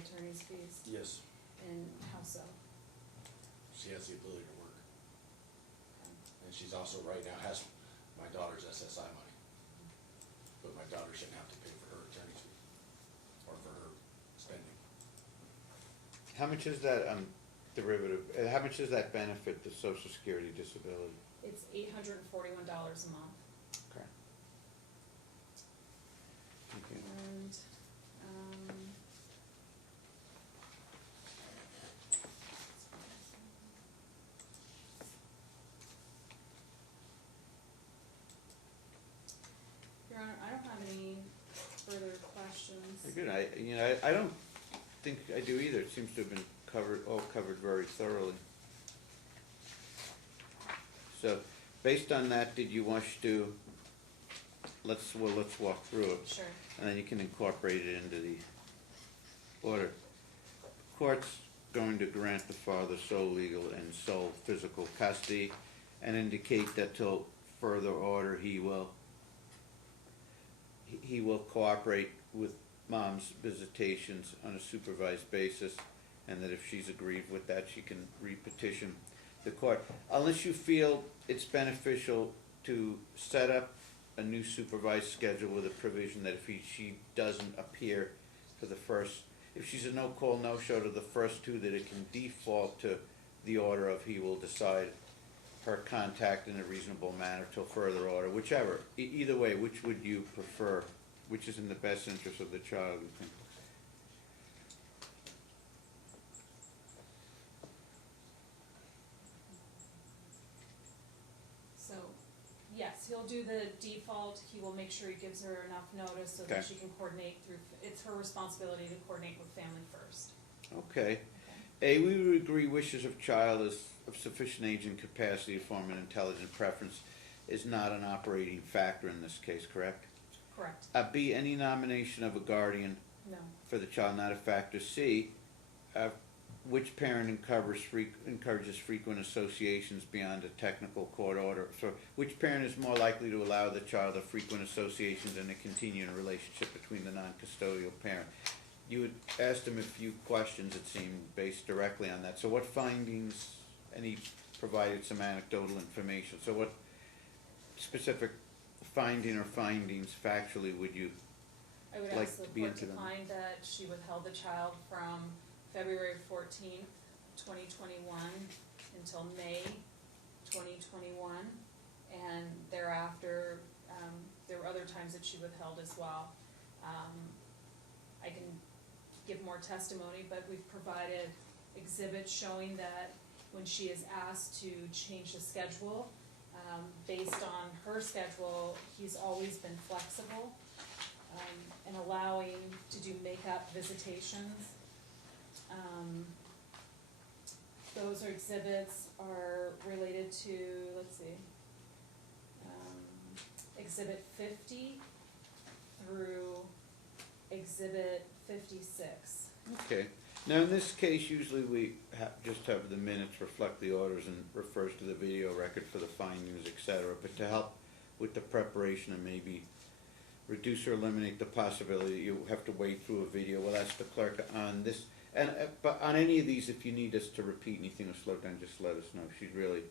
attorney's fees? Yes, And how so? she has the ability to work. Okay. And she's also right now has my daughter's SSI money. But my daughter shouldn't have to pay for her attorney's fees or for her spending. How much is that derivative, how much does that benefit the Social Security disability? It's $841 a month. Okay. Thank you. And, Your Honor, I don't have any further questions. Very good. I don't think I do either. It seems to have been all covered very thoroughly. So, based on that, did you wish to, let's walk through it. Sure. And then you can incorporate it into the order. Court's going to grant the father sole legal and sole physical custody and indicate that till further order he will cooperate with mom's visitations on a supervised basis, and that if she's aggrieved with that, she can re-petition the court. Unless you feel it's beneficial to set up a new supervised schedule with a provision that if she doesn't appear for the first, if she's a no-call, no-show to the first two, that it can default to the order of he will decide her contact in a reasonable manner till further order, whichever. Either way, which would you prefer? Which is in the best interest of the child, you think? So, yes, he'll do the default. He will make sure he gives her enough notice so that Okay. she can coordinate through, it's her responsibility to coordinate with family first. Okay. Okay. A, we would agree wishes of child is of sufficient age and capacity to form an intelligent preference is not an operating factor in this case, correct? Correct. B, any nomination of a guardian No. for the child not a factor. C, which parent encourages frequent associations beyond a technical court order? So which parent is more likely to allow the child the frequent associations and a continuing relationship between the non-custodial parent? You had asked him a few questions, it seemed, based directly on that. So what findings, and he provided some anecdotal information, so what specific finding or findings factually would you I would like ask the to be court into to them? find that she withheld the child from February 14th, 2021 until May 2021, and thereafter, there were other times that she withheld as well. I can give more testimony, but we've provided exhibits showing that when she is asked to change the schedule, based on her schedule, he's always been flexible and allowing to do make-up visitations. Those exhibits are related to, let's see, Exhibit 50 through Exhibit 56. Okay. Now, in this case, usually we just have the minutes reflect the orders and refers to the video record for the findings, etc. But to help with the preparation and maybe reduce or eliminate the possibility that you have to wait through a video, we'll ask the clerk on this. And but on any of these, if you need us to repeat anything or slow down, just let us know. She's really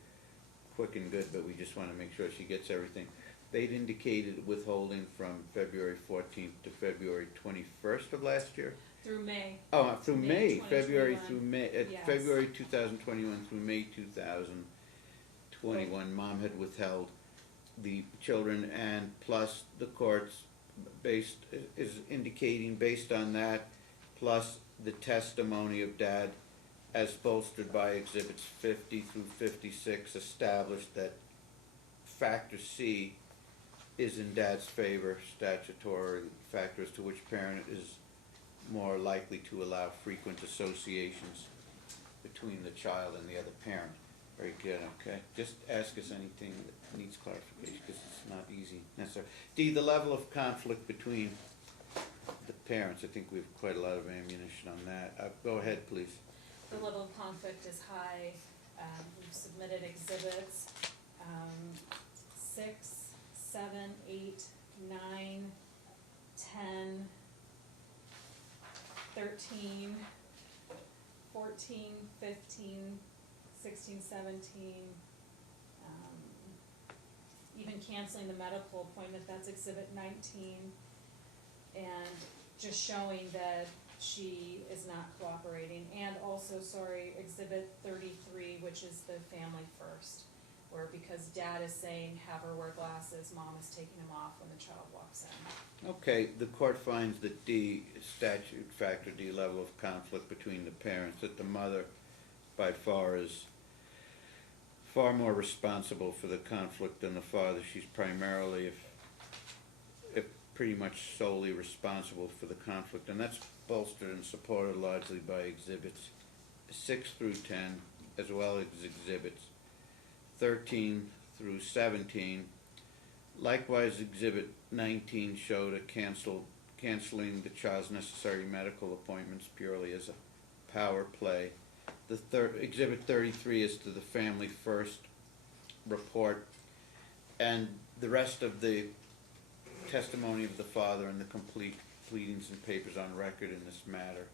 quick and good, but we just want to make sure she gets everything. They'd indicated withholding from February 14th to February 21st of last year. Through May. Oh, through May, 2021. February through May, Yes. February 2021 through May 2021, mom had withheld the children, and plus the courts is indicating based on that, plus the testimony of dad as bolstered by exhibits 50 through 56 established that factor C is in dad's favor, statutory factor as to which parent is more likely to allow frequent associations between the child and the other parent. Very good, okay. Just ask us anything that needs clarification, because it's not easy necessarily. D, the level of conflict between the parents. I think we have quite a lot of ammunition on that. Go ahead, please. The level of conflict is high. We've submitted exhibits 6, 7, 8, 9, 10, 13, 14, 15, 16, 17, even canceling the medical appointment, that's exhibit 19, and just showing that she is not cooperating. And also, sorry, exhibit 33, which is the family first, where because dad is saying have her wear glasses, mom is taking them off when the child walks in. Okay, the court finds that D, statute factor D level of conflict between the parents, that the mother by far is far more responsible for the conflict than the father. She's primarily, if pretty much solely responsible for the conflict, and that's bolstered and supported largely by exhibits 6 through 10, as well as exhibits 13 through 17. Likewise, exhibit 19 showed a canceling the child's necessary medical appointments purely as a power play. Exhibit 33 is to the family first report, and the rest of the testimony of the father and the complete pleadings and papers on record in this matter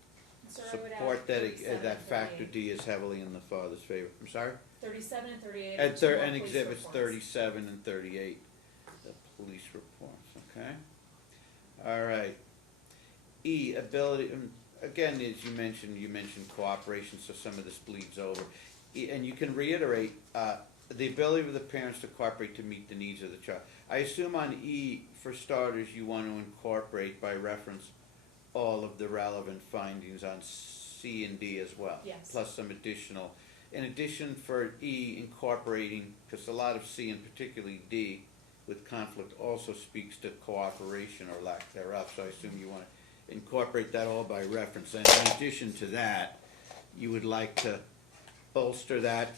So I would add support 37 that and factor 38. D is heavily in the father's favor. I'm sorry? 37 and 38. And, two more and police exhibits reports. 37 and 38, the police reports, okay? All right. E, ability, again, as you mentioned cooperation, so some of this bleeds over. E, and you can reiterate, the ability of the parents to cooperate to meet the needs of the child. I assume on E, for starters, you want to incorporate by reference all of the relevant findings on C and D as well. Yes. Plus some additional. In addition, for E, incorporating, because a lot of C and particularly D with conflict also speaks to cooperation or lack thereof, so I assume you want to incorporate that all by reference. And in addition to that, you would like to bolster that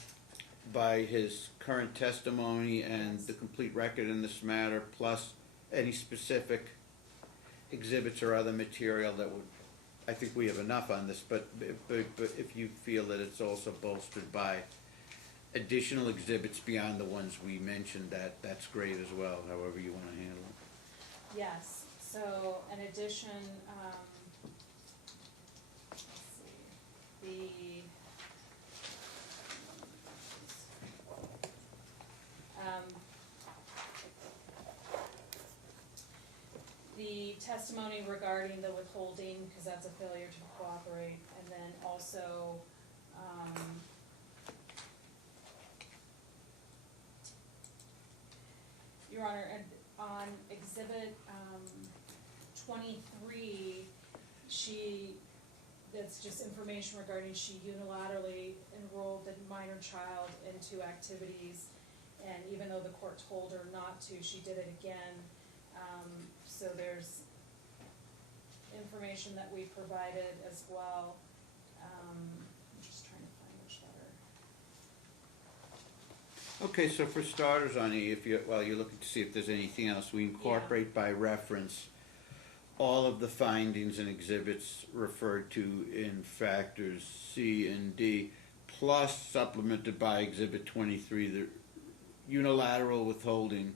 by his current testimony and the complete record in this matter, plus any specific exhibits or other material that would, I think we have enough on this, but if you feel that it's also bolstered by additional exhibits beyond the ones we mentioned, that's great as well, however you want to handle it. Yes, so in addition, let's see, the testimony regarding the withholding, because that's a failure to cooperate, and then also, Your Honor, and on exhibit, 23, that's just information regarding she unilaterally enrolled the minor child into activities, and even though the court told her not to, she did it again. So there's information that we provided as well. I'm just trying to find which letter. Okay, so for starters on E, you're looking to see if there's anything else, we incorporate by reference all of the findings and exhibits referred to in factors C and D, plus supplemented by exhibit 23, the unilateral withholding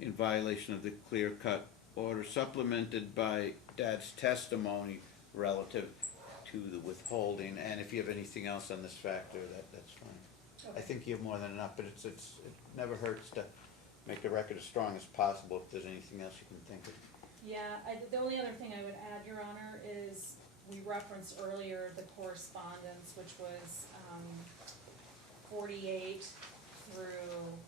in violation of the clear-cut order, supplemented by Dad's testimony relative to the withholding, and if you have anything else on this factor, that's fine. Okay. I think you have more than enough, but it never hurts to make the record as strong as possible if there's anything else you can think of. Yeah, the only other thing I would add, Your Honor, is we referenced earlier the correspondence, which was 48 through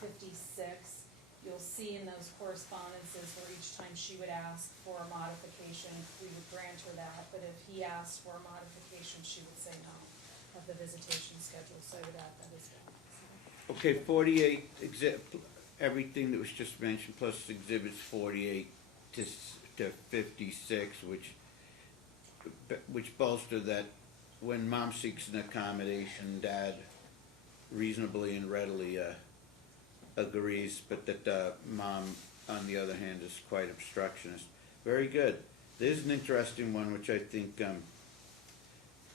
56. You'll see in those correspondences where each time she would ask for a modification, we would grant her that, but if he asked for a modification, she would say no of the visitation schedule, so I would add that as well. Okay, 48, everything that was just mentioned, plus exhibits 48 to 56, which bolster that when mom seeks an accommodation, dad reasonably and readily agrees, but that mom, on the other hand, is quite obstructionist. Very good. There's an interesting one which I think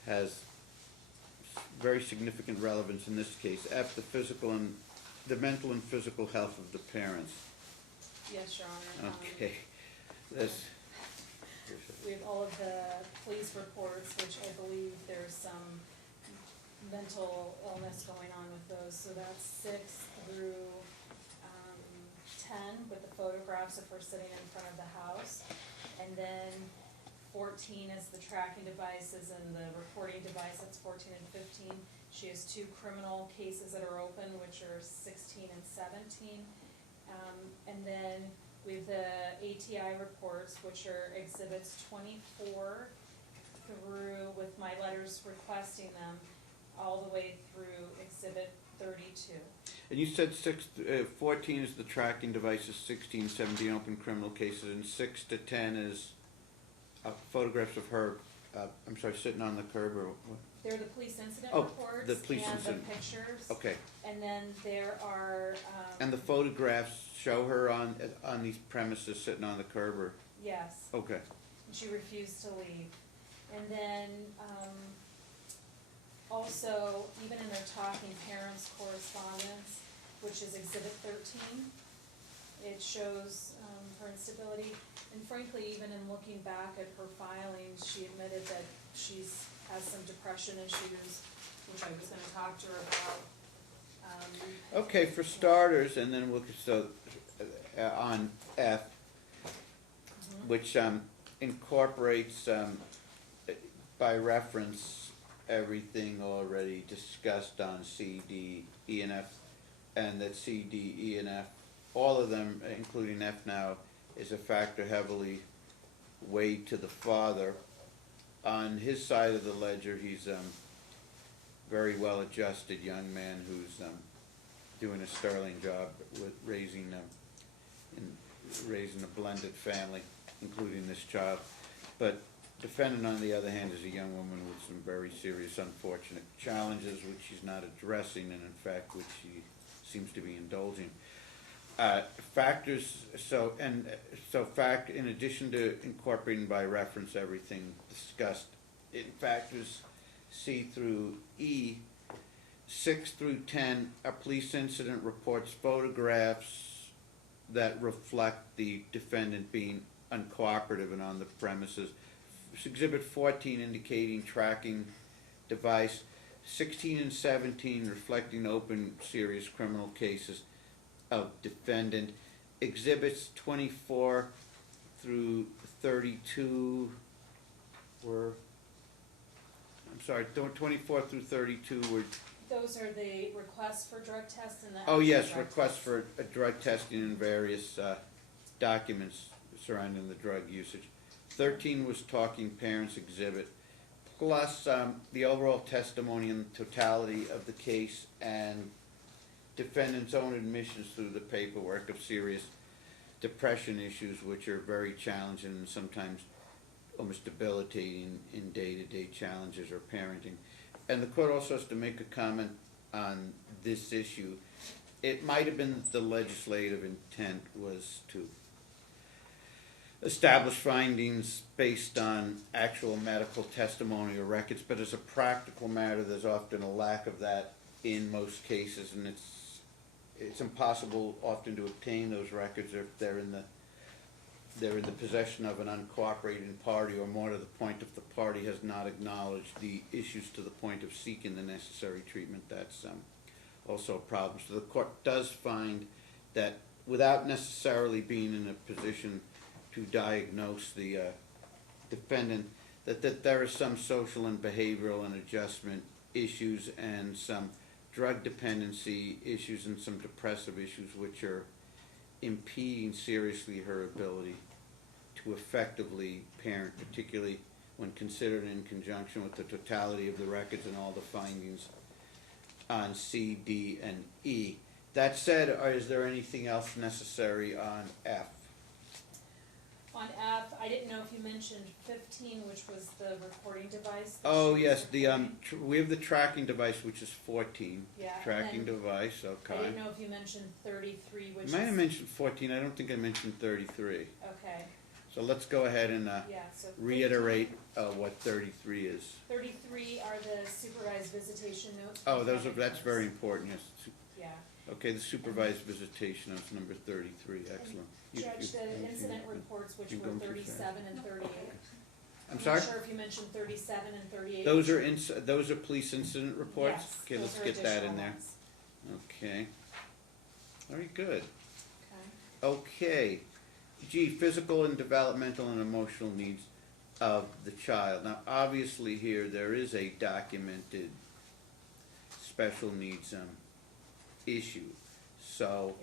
has very significant relevance in this case. F, the mental and physical health of the parents. Yes, Your Honor. Okay. We have all of of the police reports, which I believe there's some mental illness going on with those, so that's 6 through 10, with the photographs of her sitting in front of the house. And then 14 is the tracking devices and the reporting device, that's 14 and 15. She has 2 criminal cases that are open, which are 16 and 17. And then we have the ATI reports, which are exhibits 24 through, with my letters requesting them, all the way through exhibit 32. And you said 14 is the tracking devices, 16, 17 open criminal cases, and 6 to 10 is photographs of her, sitting on the curb or what? They're the police incident Oh, reports the police and incident. the pictures. Okay. And then there are, And the photographs show her on these premises sitting on the curb or? yes, Okay. and she refused to leave. And then, also, even in their talking parents correspondence, which is exhibit 13, it shows, her instability. And frankly, even in looking back at her filings, she admitted that has some depression issues, which I was gonna talk to her about. Okay, for starters, and then on F, which incorporates by reference everything already discussed on C, D, E, and F, and that C, D, E, and F, all of them, including F now, is a factor heavily weighed to the father. On his side of the ledger, he's very well-adjusted young man who's doing a sterling job with raising a blended family, including this child. But defendant, on the other hand, is a young woman with some very serious, unfortunate challenges, which she's not addressing, and in fact, which she seems to be indulging. In addition to incorporating by reference everything discussed in factors C through E, 6 through 10 are police incident reports, photographs that reflect the defendant being uncooperative and on the premises. Exhibit 14 indicating tracking device, 16 and 17 reflecting open serious criminal cases of defendant. Exhibits 24 through 32 were, 24 through 32 were. Those are the requests for drug tests and the. Oh yes, drug requests tests. for drug testing and various documents surrounding the drug usage. 13 was talking parents exhibit, plus the overall testimony and totality of the case and defendant's own admissions through the paperwork of serious depression issues, which are very challenging and sometimes almost debilitating in day-to-day challenges or parenting. And the court also has to make a comment on this issue. It might have been that the legislative intent was to establish findings based on actual medical testimony or records, but as a practical matter, there's often a lack of that in most cases, and it's impossible often to obtain those records if they're in the possession of an uncooperating party, or more to the point, if the party has not acknowledged the issues to the point of seeking the necessary treatment. That's also a problem. So the court does find that without necessarily being in a position to diagnose the defendant, that there are some social and behavioral and adjustment issues and some drug dependency issues and some depressive issues which are impeding seriously her ability to effectively parent, particularly when considered in conjunction with the totality of the records and all the findings on C, D, and E. That said, is there anything else necessary on F? On F, I didn't know if you mentioned 15, which was the recording device. that Oh she was yes, the recording. we have the tracking device, which is 14. Yeah, Tracking and device, I okay. didn't know if you mentioned 33, which I might have is, mentioned 14. I don't think I mentioned 33. okay, So let's go ahead and yeah, so. 15, reiterate what 33 is. 33 are the supervised visitation notes. Oh, from family that's very members. important. Yes. Yeah. Okay, the supervised visitation is number 33. Excellent. Judge, the incident reports, which you were go too fast. 37 and 38. I'm sorry? not sure if you mentioned 37 and 38. Those are police incident reports? Yes, Okay, those let's are get that in additional there. ones. Okay. Very good. Okay. Okay. G, physical and developmental and emotional needs of the child. Now, obviously here, there is a documented special needs issue. So,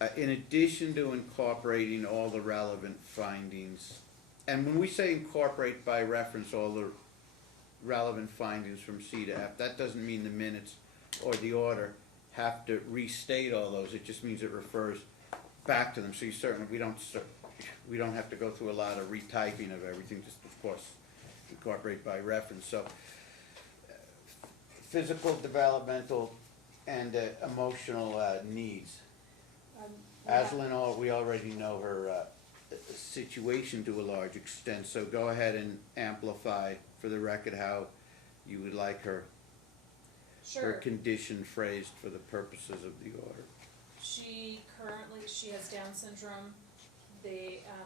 Yes. in addition to incorporating all the relevant findings, and when we say incorporate by reference all the relevant findings from C to F, that doesn't mean the minutes or the order have to restate all those. It just means it refers back to them. So you certainly, we don't have to go through a lot of retyping of everything, just of course incorporate by reference. So physical, developmental, and emotional needs. Yeah. Aslan, we already know her situation to a large extent, so go ahead and amplify for the record how you would like her Sure. condition phrased for the purposes of the order. She has Down syndrome.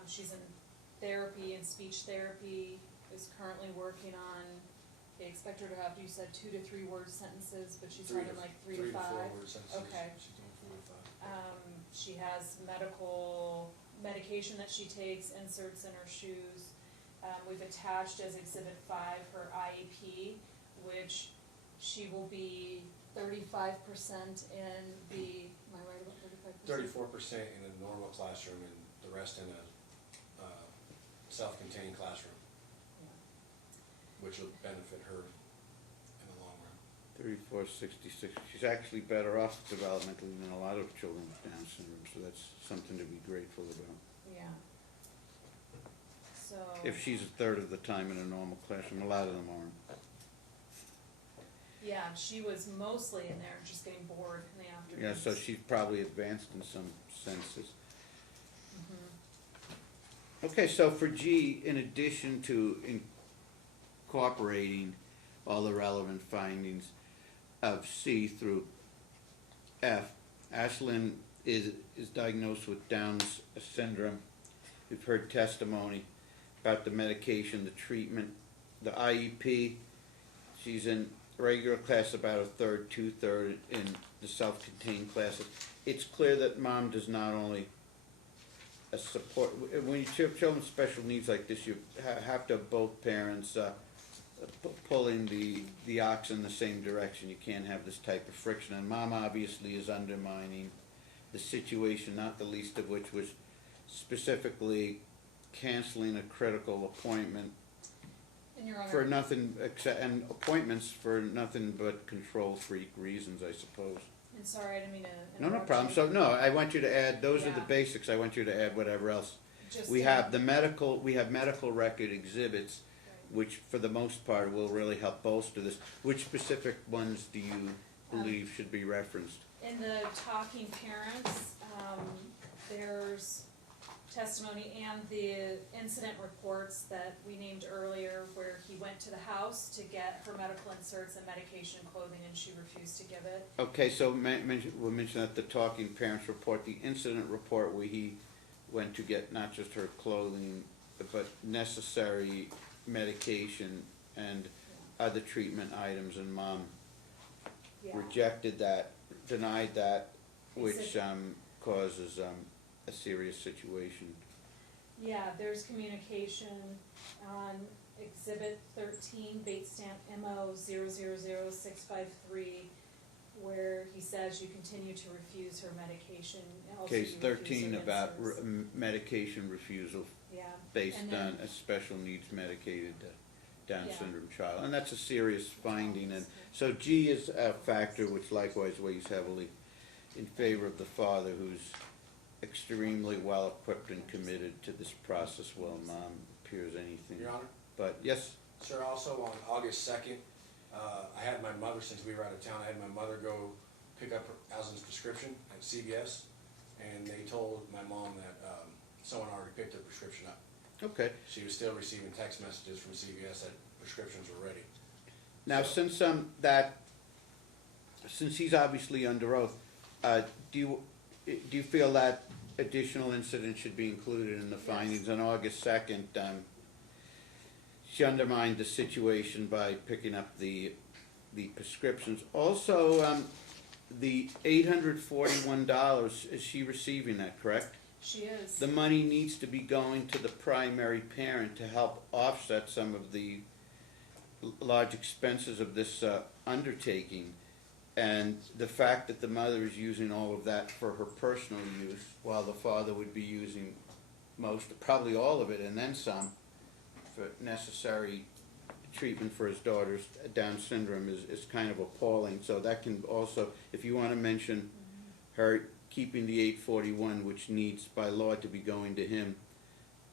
She's in therapy and speech therapy, is currently working on, they expect her to have, you said 2 to 3 word sentences, but she's having like 3 to 5. 4 word sentences. Okay. She's doing 4 to 5. She has medication that she takes, inserts in her shoes. We've attached as Exhibit 5 her IEP, which she will be 35% in the, am I right about 35%? 34% in a normal classroom and the rest in a self-contained classroom, Yeah. which will benefit her in the long run. 3466. She's actually better off developmentally than a lot of children with Down syndrome, so that's something to be grateful about. Yeah. So. If she's a third of the time in a normal classroom, a lot of them aren't. Yeah, she was mostly in there just getting bored in the afternoons. Yeah, so she's probably advanced in some senses. Mhm. Okay, so for G, in addition to incorporating all the relevant findings of C through F, Ashlyn is diagnosed with Down's syndrome. We've heard testimony about the medication, the treatment, the IEP. She's in regular class about a third, 2/3 in the self-contained classes. It's clear that mom does not only support, when you have children with special needs like this, you have to have both parents pulling the ox in the same direction. You can't have this type of friction, and mom obviously is undermining the situation, not the least of which was specifically canceling a critical appointment And Your Honor. for nothing except, and appointments for nothing but control freak reasons, I suppose. And sorry, I didn't mean to No interrupt problem. you. So, no, I want you to add, those are the Yeah. basics. I want you to add whatever else. Just We to- have medical record exhibits, Right. which for the most part will really help bolster this. Which specific ones do you believe should be referenced? In the talking parents, there's testimony and the incident reports that we named earlier where he went to the house to get her medical inserts and medication and clothing and she refused to give it. Okay, so we'll mention that the talking parents report, the incident report where he went to get not just her clothing, but necessary medication and other treatment items, and mom Yeah. rejected that, denied that, He which said- causes a serious situation. Yeah, there's communication on Exhibit 13, Bait Stamp MO 000653, where he says you continue to refuse her medication. and also Case you 13 refuse her about inserts. medication refusal Yeah. based And on then- a special needs medicated Down Yeah. syndrome child, and that's a serious finding. And so G is a factor which likewise weighs heavily in favor of the father, who's extremely well equipped and committed to this process, while mom appears anything Your Honor? but. Yes. Sir, also on August 2nd, I had my mother, since we were out of town, I had my mother go pick up Allison's prescription at CVS, and they told my mom that someone already picked her prescription up. Okay. She was still receiving text messages from CVS that prescriptions were ready. Now, since he's obviously under oath, do you feel that additional incident should be included in the findings on August 2nd? she undermined the situation by picking up the prescriptions. Also, the $841, is she receiving that, correct? She is. The money needs to be going to the primary parent to help offset some of the large expenses of this undertaking. And the fact that the mother is using all of that for her personal use, while the father would be using probably all of it and then some, for necessary treatment for his daughter's Down syndrome is kind of appalling. So that can also, if you want to mention her keeping the 841, which needs by law to be going to him,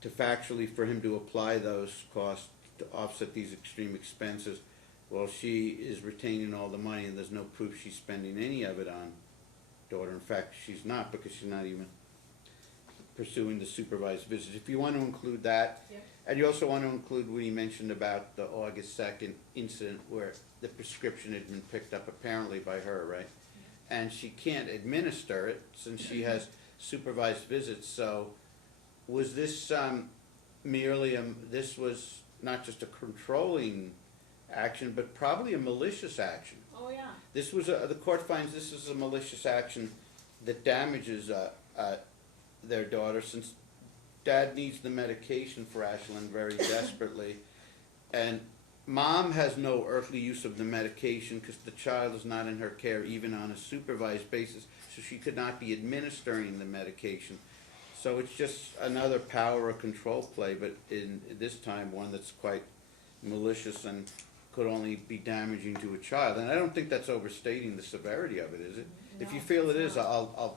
to factually for him to apply those costs to offset these extreme expenses, well, she is retaining all the money and there's no proof she's spending any of it on daughter. In fact, she's not, because she's not even pursuing the supervised visits. If you want to include that, Yep. and you also want to include what he mentioned about the August 2nd incident where the prescription had been picked up apparently by her, right? And she can't administer it since she has supervised visits. So was this merely, this was not just a controlling action, but probably a malicious action? Oh, yeah. This was the court finds this is a malicious action that damages their daughter, since dad needs the medication for Ashlyn very desperately, and mom has no earthly use of the medication because the child is not in her care even on a supervised basis, so she could not be administering the medication. So it's just another power or control play, but in this time one that's quite malicious and could only be damaging to a child. And I don't think that's overstating the severity of it, is it? No, If you feel it it's is, not.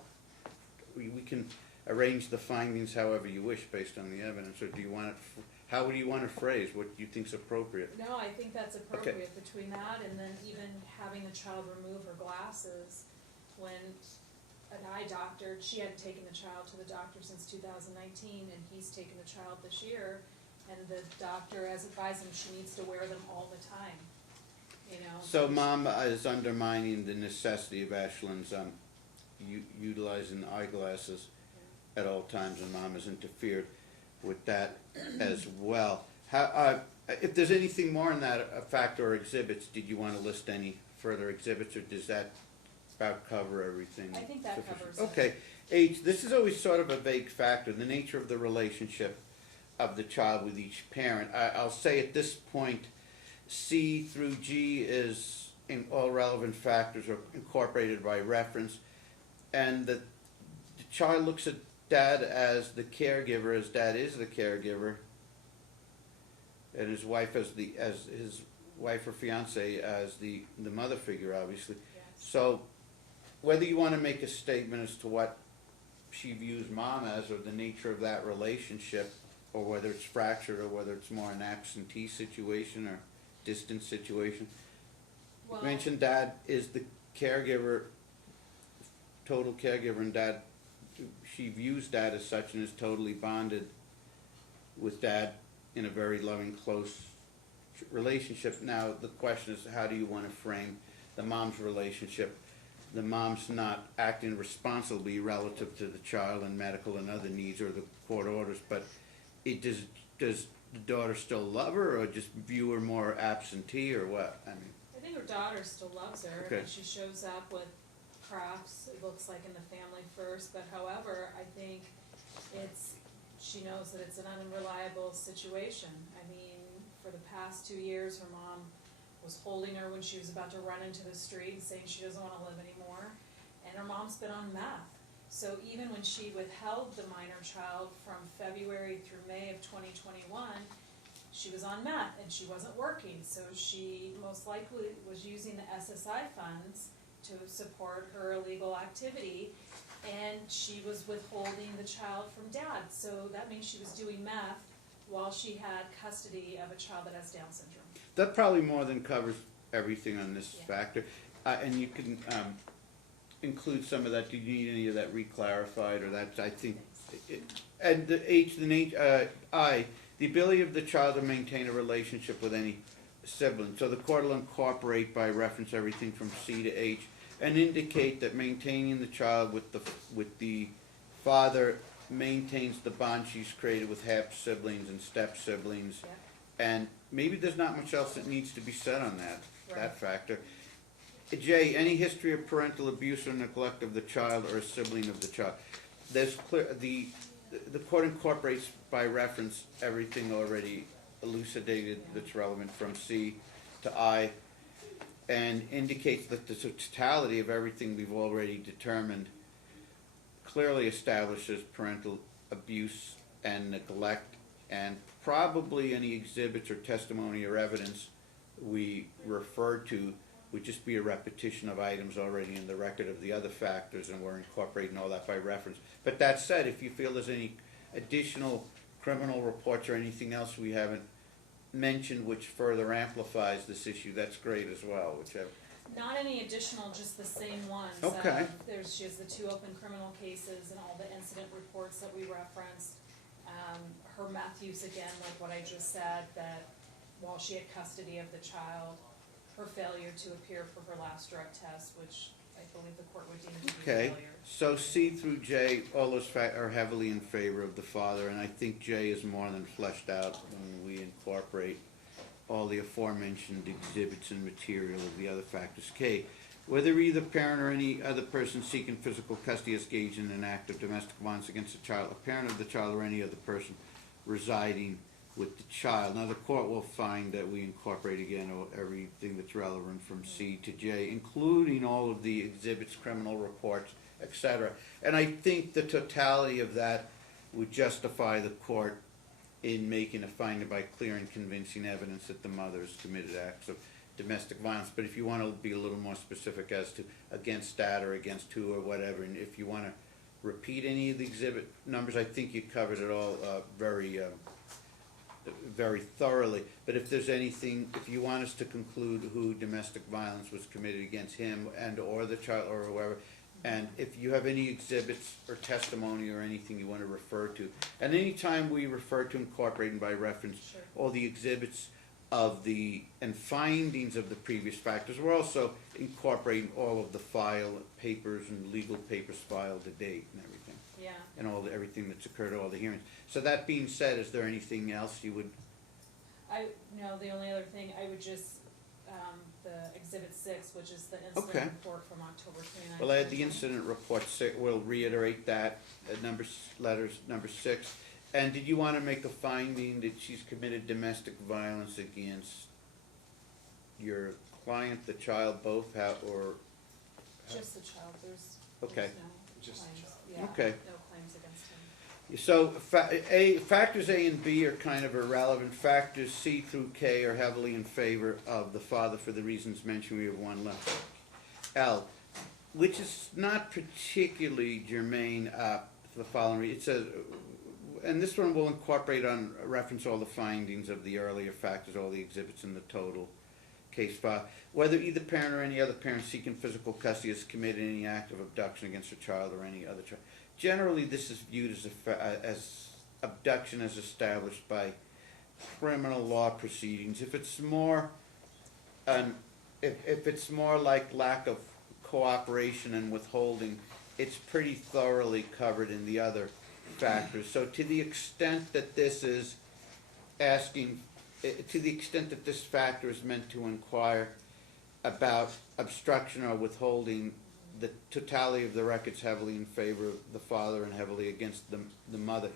we can arrange the findings however you wish based on the evidence, or do you want it, how would you want to phrase what you think's appropriate? No, I think that's appropriate between that and then even having the child remove her glasses. When an eye doctor, she hadn't taken the child to the doctor since 2019, and he's taken the child this year, and the doctor has advised him she needs to wear them all the time, you know. So mom is undermining the necessity of Ashlyn's utilizing eyeglasses at all times, and mom has interfered with that as well. How, if there's anything more in that fact or exhibits, did you want to list any further exhibits, or does that about cover everything? I think that covers it. Okay. H, this is always sort of a vague factor, the nature of the relationship of the child with each parent. I'll say at this point, C through G is in all relevant factors are incorporated by reference, and the child looks at dad as the caregiver, as dad is the caregiver, and his wife as his wife or fiance as the mother figure, obviously. Yes. So whether you want to make a statement as to what she views mom as, or the nature of that relationship, or whether it's fractured, or whether it's more an absentee situation or distant situation. Well, You mentioned dad is the caregiver, total caregiver, and dad, she views dad as such and is totally bonded with dad in a very loving, close relationship. Now the question is, how do you want to frame the mom's relationship? The mom's not acting responsibly relative to the child and medical and other needs or the court orders, but it does the daughter still love her, or just view her more absentee, or what? I mean, I think her daughter still loves her. Okay. And she shows up with crafts, it looks like, in the family first, but however, I think she knows that it's an unreliable situation. I mean, for the past 2 years, her mom was holding her when she was about to run into the street and saying she doesn't want to live anymore, and her mom's been on meth. So even when she withheld the minor child from February through May of 2021, she was on meth and she wasn't working, so she most likely was using the SSI funds to support her illegal activity, and she was withholding the child from dad. So that means she was doing meth while she had custody of a child that has Down syndrome. that probably more than covers everything on this Yeah. factor. And you can include some of that. Do you need any of that reclarified, or that? I think. And the H, I, the ability of the child to maintain a relationship with any sibling. So the court will incorporate by reference everything from C to H, and indicate that maintaining the child with the father maintains the bond she's created with half siblings and step siblings, And maybe there's not much else that needs to be said on that Right. factor. J, any history of parental abuse or neglect of the child or a sibling of the child. There's clear, the court incorporates by reference everything already elucidated that's relevant from C to I, and indicates that the totality of everything we've already determined clearly establishes parental abuse and neglect, and probably any exhibits or testimony or evidence we refer to would just be a repetition of items already in the record of the other factors, and we're incorporating all that by reference. But that said, if you feel there's any additional criminal reports or anything else we haven't mentioned which further amplifies this issue, that's great as well, whichever. Not any additional, just the same ones. Okay. She has the 2 open criminal cases and all the incident reports that we referenced. Her meth use, again, like what I just said, that while she had custody of the child, her failure to appear for her last drug test, which I believe the court would deem to be a Okay, failure. so C through J, all those are heavily in favor of the father, and I think J is more than fleshed out when we incorporate all the aforementioned exhibits and material of the other factors. K, whether either parent or any other person seeking physical custody is engaged in an act of domestic violence against a child, a parent of the child or any other person residing with the child. Now, the court will find that we incorporate again everything that's relevant from C to J, including all of the exhibits, criminal reports, etc. And I think the totality of that would justify the court in making a finding by clear and convincing evidence that the mother has committed acts of domestic violence. But if you want to be a little more specific as to against that or against who or whatever, and if you want to repeat any of the exhibit numbers, I think you covered it all very thoroughly. But if there's anything, if you want us to conclude who domestic violence was committed against him and or the child or whoever, and if you have any exhibits or testimony or anything you want to refer to, and any time we refer to incorporating by reference Sure. all the exhibits of the and findings of the previous factors, we're also incorporating all of the file papers and legal papers filed to date and everything, Yeah. and everything that's occurred at all the hearings. So that being said, is there anything else you would? No, the only other thing, I would just, the exhibit 6, which is the incident Okay. report from October 29th. Well, I had the incident report, we'll reiterate that, letters number 6. And did you want to make a finding that she's committed domestic violence against your client, the child, both, or? Just the child, there's Okay. no Just the claims, child. yeah, Okay. no claims against him. So, factors A and B are kind of irrelevant. Factors C through K are heavily in favor of the father for the reasons mentioned. We have one left. L, which is not particularly germane for the following. It says, and this one will incorporate on reference all the findings of the earlier factors, all the exhibits in the total case file. Whether either parent or any other parent seeking physical custody has committed any act of abduction against a child or any other child. Generally, this is viewed as abduction as established by criminal law proceedings. If it's more, if it's more like lack of cooperation and withholding, it's pretty thoroughly covered in the other factors. So to the extent that this is asking, to the extent that this factor is meant to inquire about obstruction or withholding, the totality of the record's heavily in favor of the father and heavily against the mother.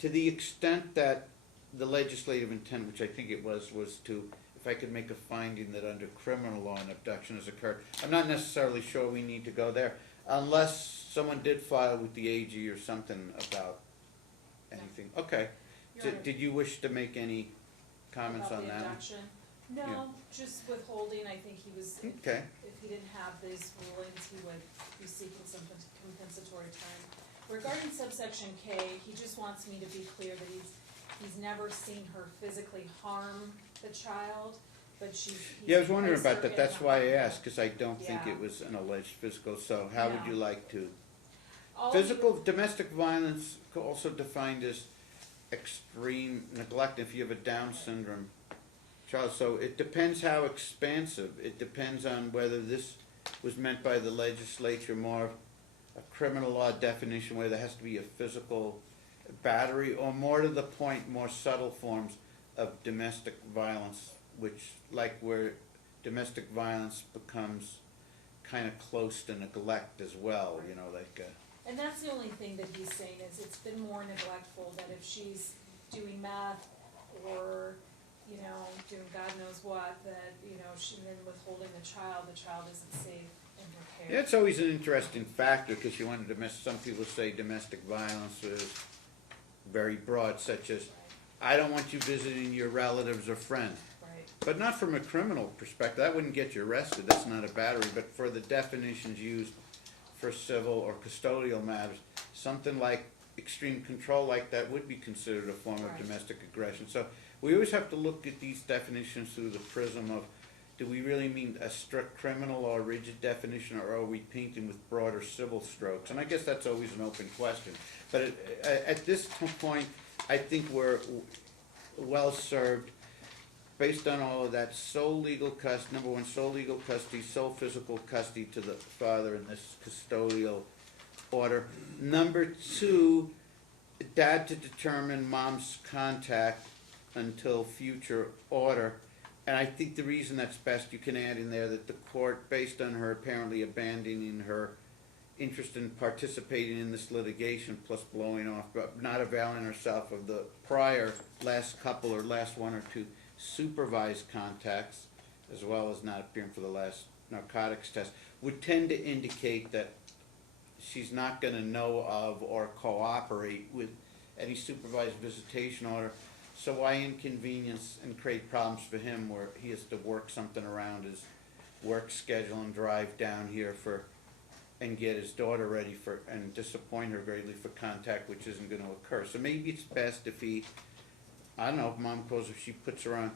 To the extent that the legislative intent, which I think it was to, if I could make a finding that under criminal law an abduction has occurred, I'm not necessarily sure we need to go there, unless someone did file with the AG or something about anything. Okay. Your Honor, Did you wish to make any comments about on the that? abduction? No, just withholding, I think he was, Okay. if he didn't have these rulings, he would be seeking some compensatory time. Regarding subsection K, he just wants me to be clear that he's never seen her physically harm the child, but he's Yeah, I was wondering placed about her that. in That's the why I home. asked, because I don't think Yeah. it was an alleged physical. So how would No. you like to? All Physical, domestic violence, also defined as extreme neglect if you have a Down syndrome child. So it depends how expansive. It depends on whether this was meant by the legislature more a criminal law definition where there has to be a physical battery, or more to the point, more subtle forms of domestic violence, which, like where domestic violence becomes kind of close to neglect as well, you know, like, And that's the only thing that he's saying, is it's been more neglectful, that if she's doing math or, you know, doing God knows what, that, you know, she then withholding the child isn't safe in her care. yeah, it's always an interesting factor, because you want to some people say domestic violence is very broad, such as, I don't want you visiting your relatives or friends. Right, But not from a criminal perspective, that wouldn't get you arrested, that's not a battery, but for the definitions used for civil or custodial matters, something like extreme control like that would be considered a form of Right. domestic aggression. So we always have to look at these definitions through the prism of, do we really mean a strict criminal or rigid definition, or are we painting with broader civil strokes? And I guess that's always an open question. But at this point, I think we're well served, based on all of that, sole legal custody, number one, sole legal custody, sole physical custody to the father in this custodial order. Number two, dad to determine mom's contact until future order. And I think the reason that's best, you can add in there that the court, based on her apparently abandoning her interest in participating in this litigation, plus blowing off, but not availing herself of the prior last couple or last one or two supervised contacts, as well as not appearing for the last narcotics test, would tend to indicate that she's not gonna know of or cooperate with any supervised visitation order. So why inconvenience and create problems for him where he has to work something around his work schedule and drive down here and get his daughter ready and disappoint her greatly for contact, which isn't gonna occur. So maybe it's best if he, I don't know, if mom calls, if she puts her on,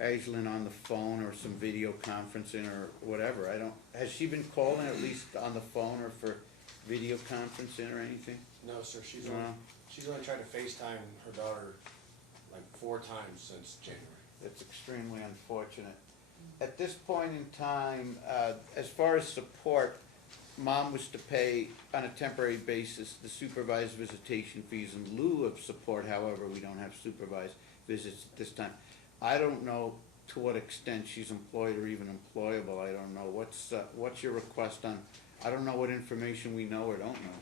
Aislinn on the phone or some video conferencing or whatever. Has she been calling at least on the phone or for video conferencing or anything? No, sir, she's No. only tried to FaceTime her daughter like 4 times since January. That's extremely unfortunate. At this point in time, as far as support, mom was to pay on a temporary basis the supervised visitation fees in lieu of support. However, we don't have supervised visits at this time. I don't know to what extent she's employed or even employable. I don't know. What's your request on, I don't know what information we know or don't know.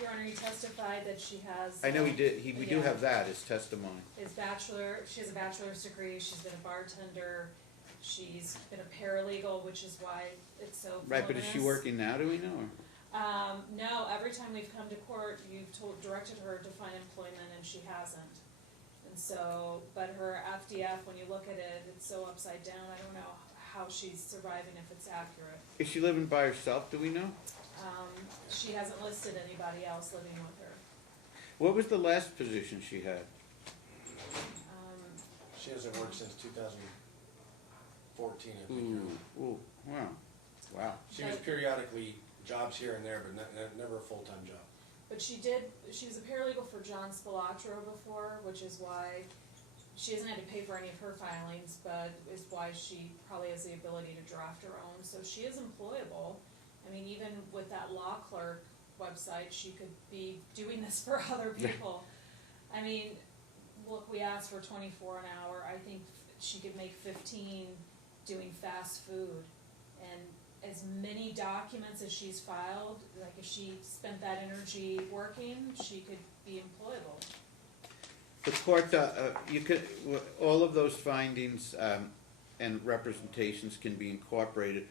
Your Honor, he testified that she has. I know we do Yeah. have that as testimony. She has a bachelor's degree, she's been a bartender, she's been a paralegal, which is why it's so voluminous. Right, but is she working now, do we know? Or? No, every time we've come to court, you've directed her to find employment, and she hasn't. And so, but her FDF, when you look at it, it's so upside down, I don't know how she's surviving, if it's accurate. Is she living by herself, do we know? She hasn't listed anybody else living with her. What was the last position she had? She hasn't worked since 2014, I think. Ooh, wow, wow. She was periodically jobs here and there, but never a full-time job. But she was a paralegal for John Spilatro before, which is why she hasn't had to pay for any of her filings, but is why she probably has the ability to draft her own, so she is employable. I mean, even with that law clerk website, she could be doing this for other people. I mean, look, we asked for 24 an hour, I think she could make 15 doing fast food. And as many documents as she's filed, like if she spent that energy working, she could be employable. The court, all of those findings and representations can be incorporated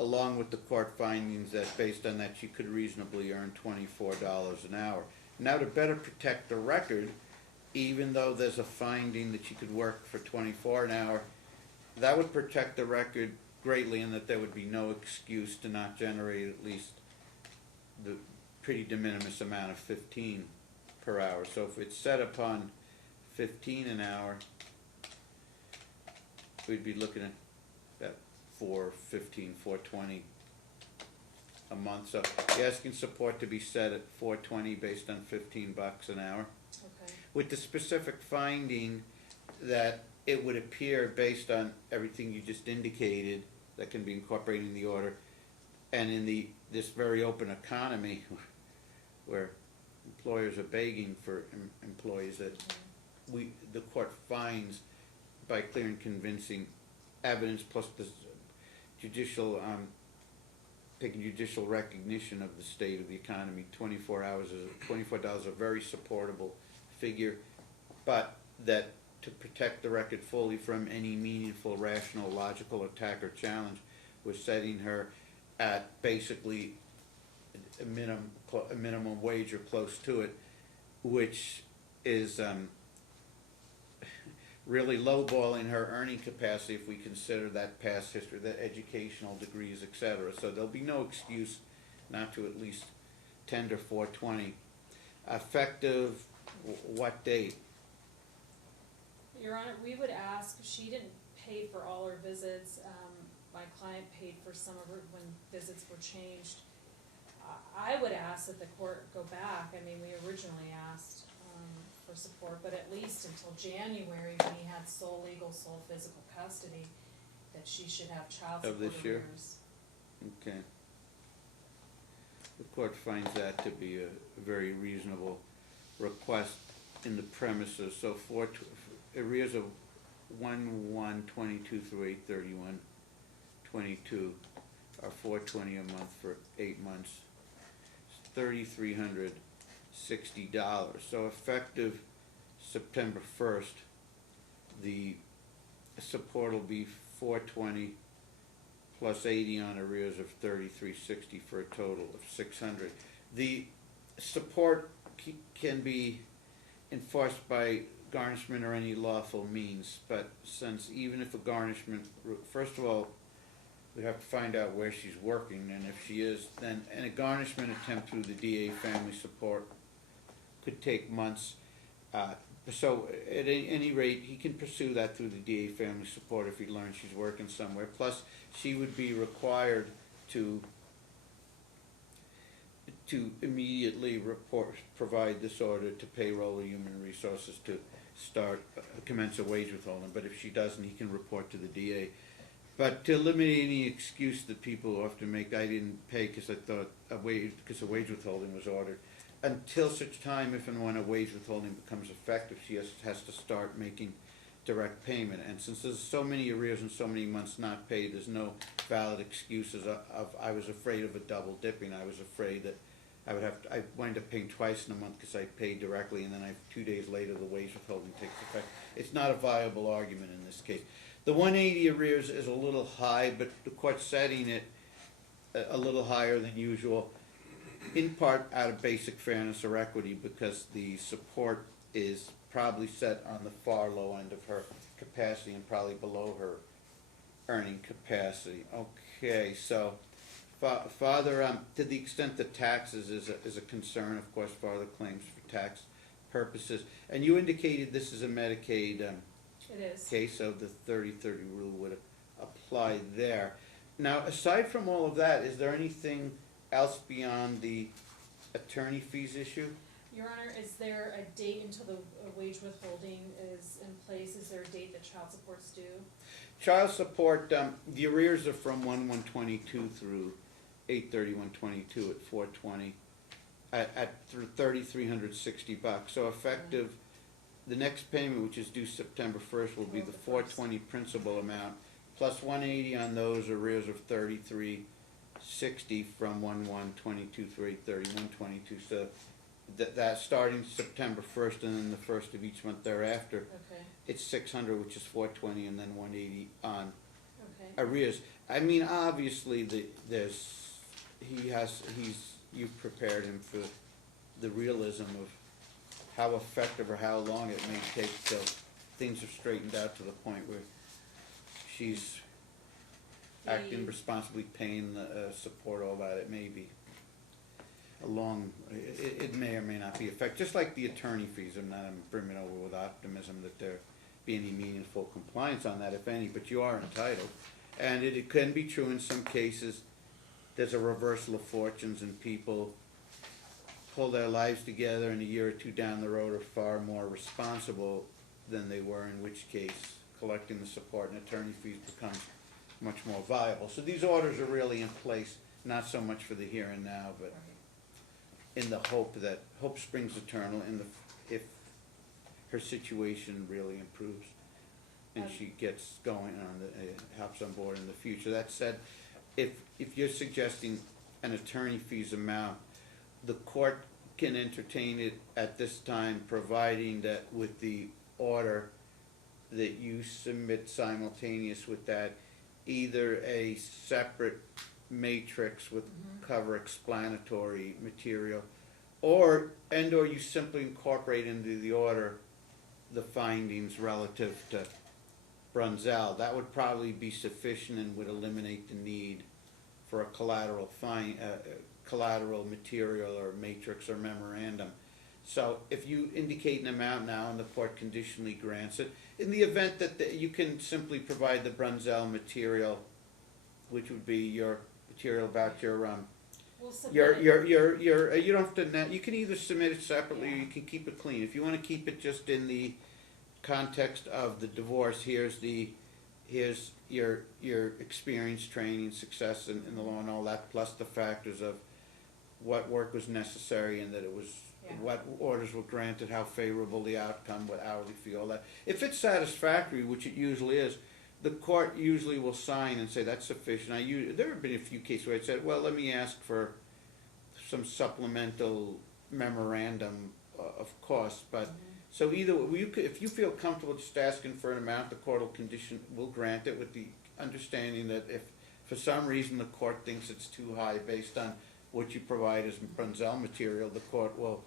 along with the court findings that based on that she could reasonably earn $24 an hour. Now, to better protect the record, even though there's a finding that she could work for 24 an hour, that would protect the record greatly in that there would be no excuse to not generate at least the pretty de minimis amount of 15 per hour. So if it's set upon 15 an hour, we'd be looking at that $420 a month. So you're asking support to be set at $420 based on $15 an hour, Okay. with the specific finding that it would appear, based on everything you just indicated, that can be incorporated in the order, and in this very open economy where employers are begging for employees, that the court finds by clear and convincing evidence plus the judicial, taking judicial recognition of the state of the economy, $24 is a very supportable figure, but that to protect the record fully from any meaningful, rational, logical attack or challenge, we're setting her at basically a minimum wage or close to it, which is really lowballing her earning capacity if we consider that past history, the educational degrees, etc. So there'll be no excuse not to at least tender 420. Effective what date? Your Honor, we would ask, she didn't pay for all her visits. My client paid for some of her when visits were changed. I would ask that the court go back. I mean, we originally asked for support, but at least until January, when he had sole legal, sole physical custody, that she should have child Of support this year? arrears. Okay. The court finds that to be a very reasonable request in the premises. So arrears of 1/1/22 through 8/31/22 are $420 a month for 8 months. It's $3,360. So effective September 1st, the support will be $420 plus 80 on arrears of $3,360 for a total of $600. The support can be enforced by garnishment or any lawful means, but since even if a garnishment, first of all, we have to find out where she's working, and if she is, then, and a garnishment attempt through the DA family support could take months. So at any rate, he can pursue that through the DA family support if he learns she's working somewhere. Plus, she would be required to immediately provide this order to payroll or human resources to commence a wage withholding. But if she doesn't, he can report to the DA. But to eliminate any excuse that people often make, I didn't pay because I thought because a wage withholding was ordered. Until such time, if and when a wage withholding becomes effective, she has to start making direct payment. And since there's so many arrears and so many months not paid, there's no valid excuses I was afraid of a double dipping. I was afraid that I wind up paying twice in a month because I paid directly, and then 2 days later the wage withholding takes effect. It's not a viable argument in this case. The 180 arrears is a little high, but the court's setting it a little higher than usual, in part out of basic fairness or equity, because the support is probably set on the far low end of her capacity and probably below her earning capacity. Okay, so Father, to the extent that taxes is a concern, of course, Father claims for tax purposes. And you indicated this is a Medicaid It is. case, so the 30/30 rule would apply there. Now, aside from all of that, is there anything else beyond the attorney fees issue? Your Honor, is there a date until the wage withholding is in place? Is there a date that child support's due? Child support, the arrears are from 1/1/22 through 8/31/22 at 420, at $3,360. So effective, the next payment, which is due September 1st, will be the 420 principal amount plus 180 on those arrears of $3,360 from 1/1/22 through 8/31/22. So that starting September 1st and then the 1st of each month thereafter, Okay, it's 600, which is 420, and then 180 on okay. arrears. I mean, obviously, you've prepared him for the realism of how effective or how long it may take till things are straightened out to the point where she's acting responsibly, paying the support, all that. It may be it may or may not be effective. Just like the attorney fees, I'm bringing over with optimism that there be any meaningful compliance on that, if any, but you are entitled. And it can be true in some cases, there's a reversal of fortunes and people pull their lives together and a year or two down the road are far more responsible than they were, in which case collecting the support and attorney fees becomes much more viable. So these orders are really in place, not so much for the here and now, but in the hope that hope springs eternal, if her situation really improves and she gets going on helps on board in the future. That said, if you're suggesting an attorney fees amount, the court can entertain it at this time, providing that with the order that you submit simultaneous with that, either a separate matrix with cover explanatory material, or you simply incorporate into the order the findings relative to Brunzell. That would probably be sufficient and would eliminate the need for a collateral material or matrix or memorandum. So if you indicate an amount now and the court conditionally grants it, in the event that you can simply provide the Brunzell material, which would be your material about your We'll submit you don't have to, you can either submit it separately or you can keep it clean. If you wanna keep it just in the context of the divorce, here's your experience, training, success in the law and all that, plus the factors of what work was necessary and that it was, what orders were granted, how favorable the outcome, what hourly fee, all that. If it's satisfactory, which it usually is, the court usually will sign and say that's sufficient. There have been a few cases where it said, well, let me ask for some supplemental memorandum of cost, but so either if you feel comfortable just asking for an amount, the court will grant it with the understanding that if for some reason the court thinks it's too high based on what you provide as Brunzell material, the court will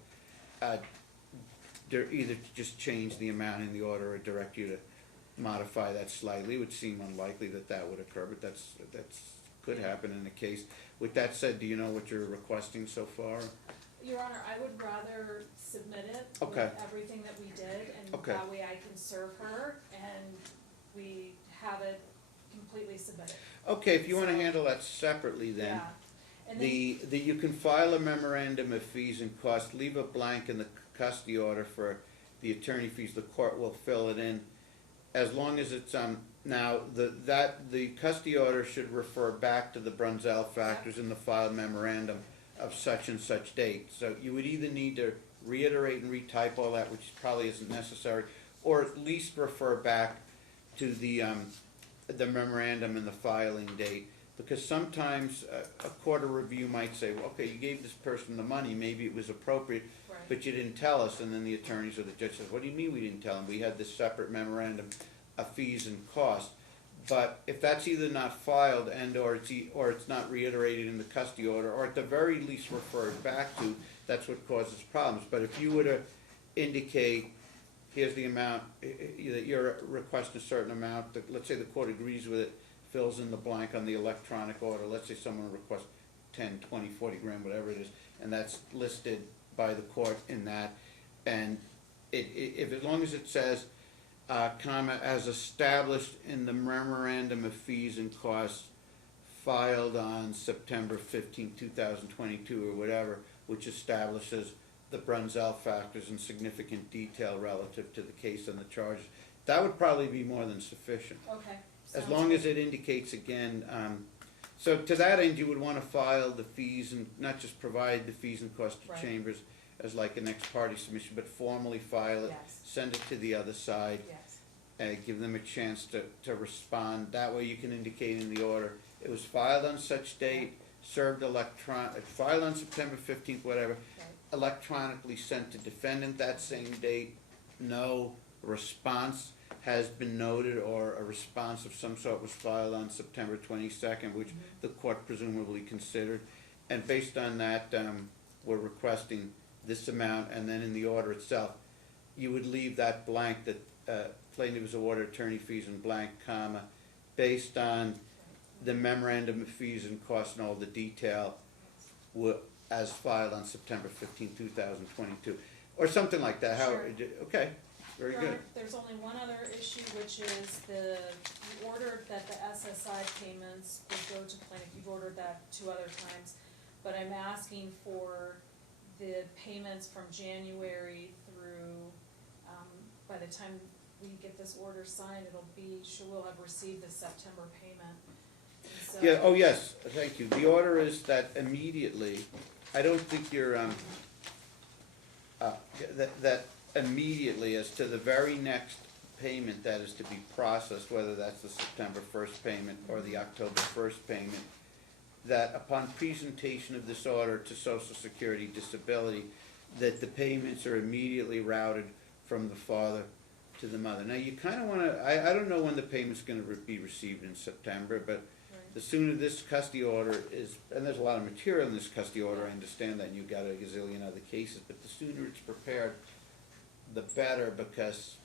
either just change the amount in the order or direct you to modify that slightly. It would seem unlikely that would occur, but that's could happen in a case. With that said, do you know what you're requesting so far? Your Honor, I would rather submit it with everything that we did, and that way I can serve her and we have it completely submitted. Okay, if you want to handle that separately then. Yeah. And You can file a memorandum of fees and costs, leave a blank in the custody order for the attorney fees. The court will fill it in as long as it's now the custody order should refer back to the Brunzell factors in the filed memorandum of such and such date. So you would either need to reiterate and retype all that, which probably isn't necessary, or at least refer back to the memorandum and the filing date. Because sometimes a court of review might say, well, okay, you gave this person the money, maybe it was appropriate, but you didn't tell us. And then the attorneys or the judge says, what do you mean we didn't tell him? We had this separate memorandum of fees and costs. But if that's either not filed or it's not reiterated in the custody order, or at the very least referred back to, that's what causes problems. But if you were to indicate, here's the amount, that you're requesting a certain amount, let's say the court agrees with it, fills in the blank on the electronic order, let's say someone requests 10, 20, 40 grand, whatever it is, and that's listed by the court in that, and if as long as it says, comma, as established in the memorandum of fees and costs filed on September 15, 2022 or whatever, which establishes the Brunzell factors in significant detail relative to the case and the charges, that would probably be more than sufficient. okay. As long as it indicates again, so to that end, you would want to file the fees and not just provide the fees and costs to chambers as like an ex parte submission, but formally file it, send it to the other side, give them a chance to respond. That way you can indicate in the order, it was filed on such date, served filed on September 15th, whatever, electronically sent to defendant that same date, no response has been noted, or a response of some sort was filed on September 22nd, which the court presumably considered. And based on that, we're requesting this amount, and then in the order itself, you would leave that blank that plaintiff was awarded attorney fees and blank, comma, based on the memorandum of fees and costs and all the detail as filed on September 15, 2022, or something like that. Okay. Very good. There's only one other issue, which is the order that the SSI payments would go to plaintiff. You've ordered that 2 other times, but I'm asking for the payments from January through, by the time we get this order signed, we'll have received the September payment. So, yeah, oh yes, thank you. The order is that immediately, I don't think you're, that immediately as to the very next payment that is to be processed, whether that's the September 1st payment or the October 1st payment, that upon presentation of this order to Social Security Disability, that the payments are immediately routed from the father to the mother. Now, you kind of want to, I don't know when the payment's going to be received in September, but the sooner this custody order is, and there's a lot of material in this custody order, I understand that, and you've got a gazillion other cases, but the sooner it's prepared, the better, because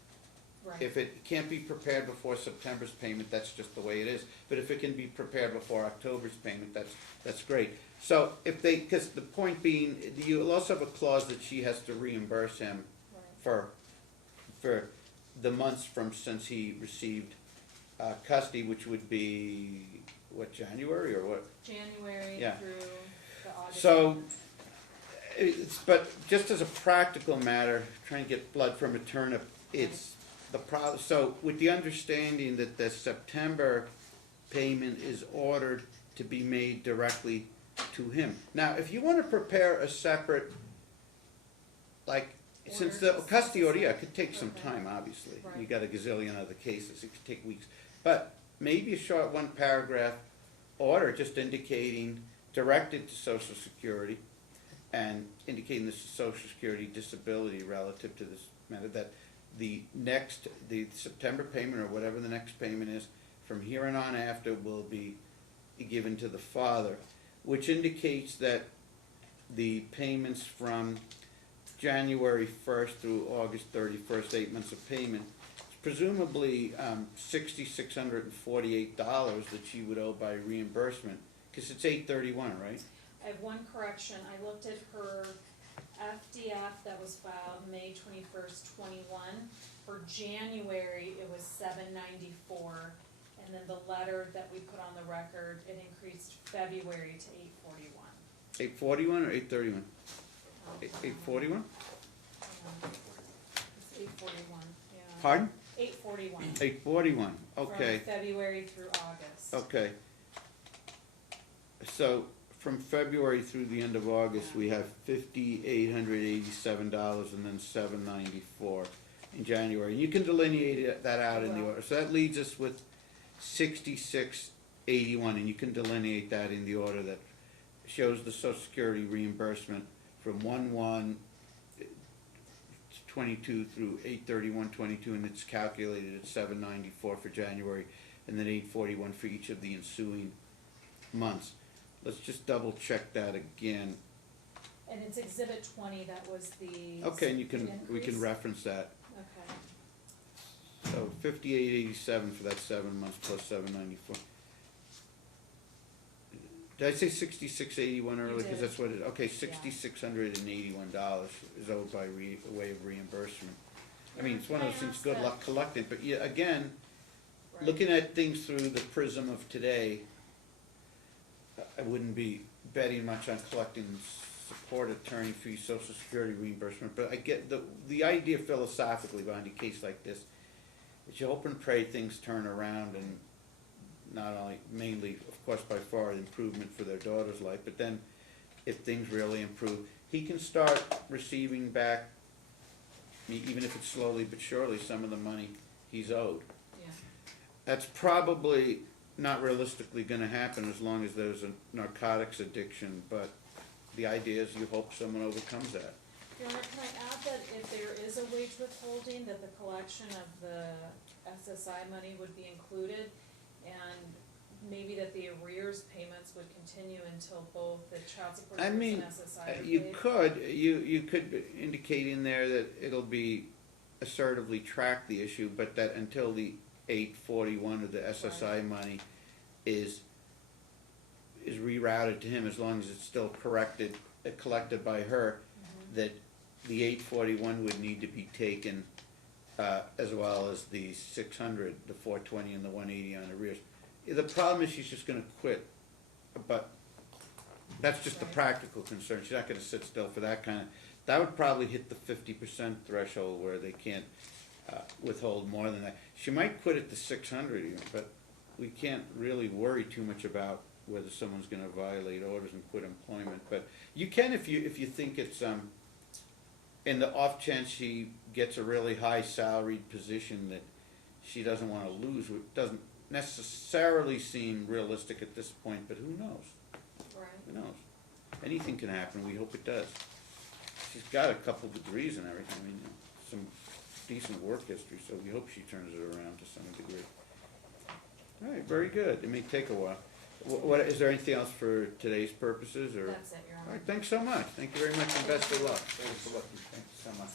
Right. if it can't be prepared before September's payment, that's just the way it is. But if it can be prepared before October's payment, that's great. So if they, because the point being, you'll also have a clause that she has to reimburse him Right. for the months from since he received custody, which would be, what, January or what? January Yeah. through the August. So, but just as a practical matter, trying to get blood from a turnip, it's the so with the understanding that the September payment is ordered to be made directly to him. Now, if you want to prepare a separate, like, since the custody order, yeah, it could take some time, obviously. Right. You got a gazillion other cases, it could take weeks. But maybe a short one paragraph order just indicating, directed to Social Security, and indicating this is Social Security disability relative to this matter, that the September payment, or whatever the next payment is, from here and on after will be given to the father, which indicates that the payments from January 1st through August 31st, 8 months of payment, presumably $6,648 that she would owe by reimbursement, because it's 8/31, right? I have one correction. I looked at her FDF that was filed May 21st, 21. For January, it was $794, and then the letter that we put on the record, it increased February to $841. 841 or 831? 841? It's $841, yeah. Pardon? $841. 841, okay, From February through August. okay. So, from February through the end of August, we have $5,887 and then $794 in January. And you can delineate that out in the order. So that leaves us with $66.81, and you can delineate that in the order that shows the Social Security reimbursement from 1/1/22 through 8/31/22, and it's calculated at $794 for January, and then $841 for each of the ensuing months. Let's just double check that again. And it's Exhibit 20, that was the. Okay, and we increase? can reference that. Okay. So 5887 for that 7 months plus 794. Did I say 6681 earlier? Because did. that's what it. Okay, $6,681 is owed by way of reimbursement. I mean, it's one of those things. Good luck collecting, but yeah, again, Right. looking at things through the prism of today, I wouldn't be betting much on collecting support attorney fee, Social Security reimbursement, but I get the idea philosophically behind a case like this, is you hope and pray things turn around, and not only, mainly, of course, by far, improvement for their daughter's life, but then if things really improve, he can start receiving back, even if it's slowly but surely, some of the money he's owed. Yeah. That's probably not realistically gonna happen as long as there's a narcotics addiction, but the idea is you hope someone overcomes that. Your Honor, can I add that if there is a wage withholding, that the collection of the SSI money would be included, and maybe that the arrears payments would continue until both the child support I and mean, SSI are you paid? could indicate in there that it'll be assertively track the issue, but that until the 841 of the SSI money is rerouted to him, as long as it's still collected by her, that the 841 would need to be taken, as well as the 600, the 420 and the 180 on arrears. The problem is she's just gonna quit, but that's just the Right. practical concern. She's not gonna sit still for that kind of, that would probably hit the 50% threshold where they can't withhold more than that. She might quit at the 600 even, but we can't really worry too much about whether someone's gonna violate orders and quit employment. But you can if you think it's in the off chance she gets a really high salaried position that she doesn't wanna lose, it doesn't necessarily seem realistic at this point, but who knows? Right. Who knows? Anything can happen, we hope it does. She's got a couple degrees and everything, I mean, some decent work history, so we hope she turns it around to some degree. All right, very good, it may take a while. What, is there anything else for today's purposes, or? That's it, Your All Honor. right, thanks so much, thank you very much, and best of luck. Thanks. Thanks so much.